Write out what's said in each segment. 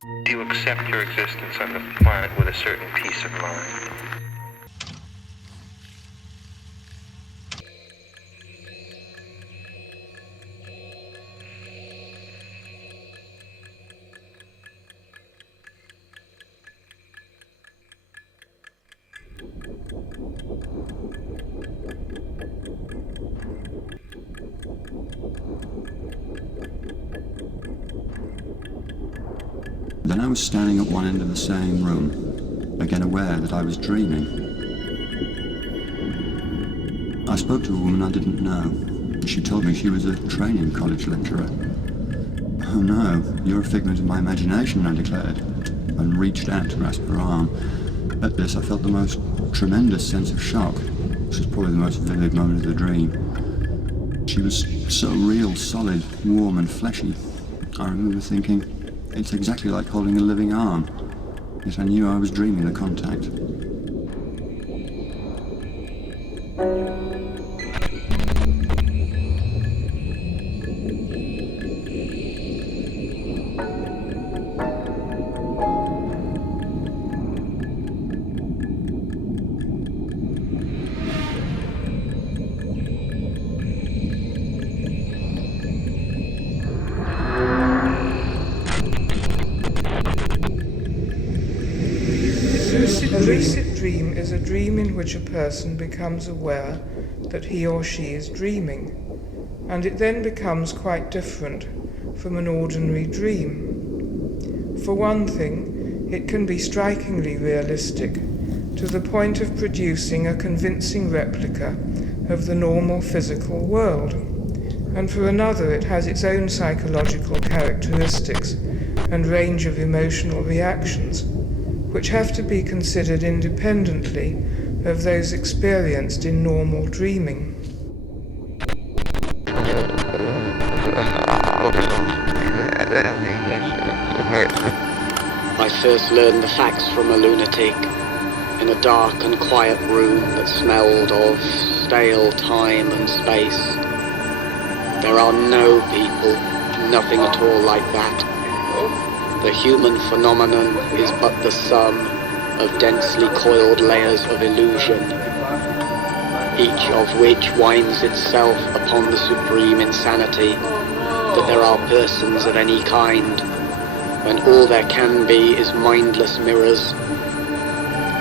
Do you accept your existence on the planet with a certain peace of mind? Then I was standing at one end of the same room, again aware that I was dreaming. I spoke to a woman I didn't know. She told me she was a training college lecturer. "Oh no, you're a figment of my imagination," I declared, and reached out to grasp her arm. At this I felt the most tremendous sense of shock. This was probably the most vivid moment of the dream. She was so real, solid, warm and fleshy. I remember thinking, it's exactly like holding a living arm. Yet I knew I was dreaming the contact. A lucid dream is a dream in which a person becomes aware that he or she is dreaming, and it then becomes quite different from an ordinary dream. For one thing, it can be strikingly realistic to the point of producing a convincing replica of the normal physical world, and for another it has its own psychological characteristics and range of emotional reactions, which have to be considered independently of those experienced in normal dreaming. I first learned the facts from a lunatic in a dark and quiet room that smelled of stale time and space. There are no people, nothing at all like that. The human phenomenon is but the sum of densely coiled layers of illusion, each of which winds itself upon the supreme insanity that there are persons of any kind, when all there can be is mindless mirrors,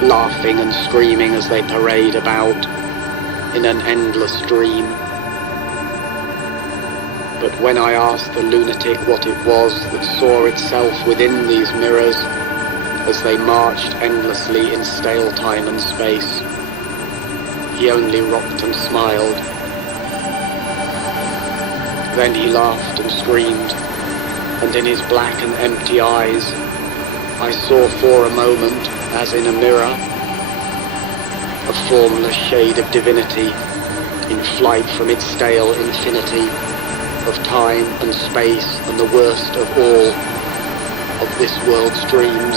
laughing and screaming as they parade about in an endless dream. But when I asked the lunatic what it was that saw itself within these mirrors as they marched endlessly in stale time and space, he only rocked and smiled. Then he laughed and screamed, and in his black and empty eyes I saw for a moment, as in a mirror, a formless shade of divinity in flight from its stale infinity of time and space, and the worst of all of this world's dreams,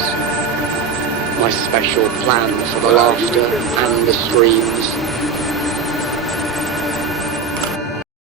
my special plan for the laughter and the screams.